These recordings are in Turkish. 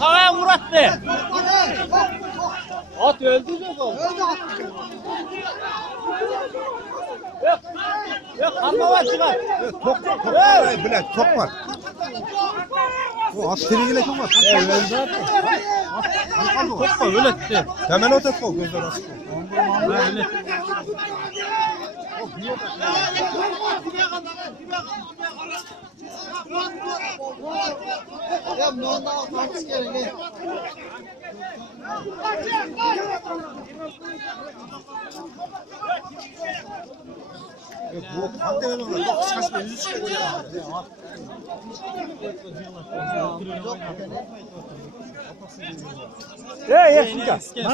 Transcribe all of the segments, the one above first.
Havaya Murat'tı. At öldü mü bu? Yok kalma var çıkar. Tok var. Bile tok var. O at trigine çok var. Evet zaten. Tok var öyle etti. Hemen o tek tok. Gözler asık. Öyle. Ya bundan kalkış gerek. Bu kandemir var. Bak şaşma yüzü çıkıyor.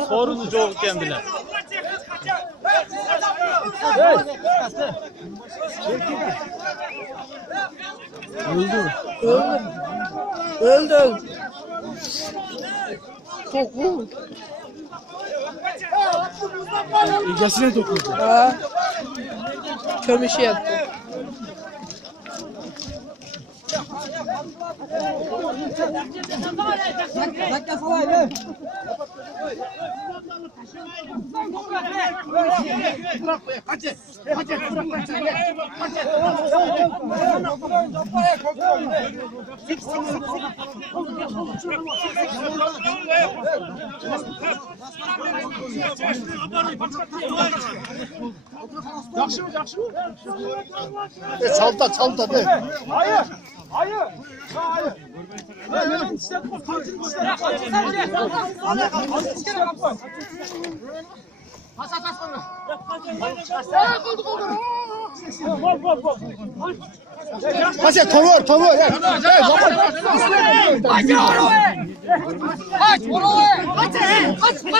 Sorunu çok kendiler. Öldü. Çok vurdu. İlgesine dokundu. Ha. Kömüşü yaptı. Dakika falan. Çalta de. Hayır. Hadi tavır. Kaç.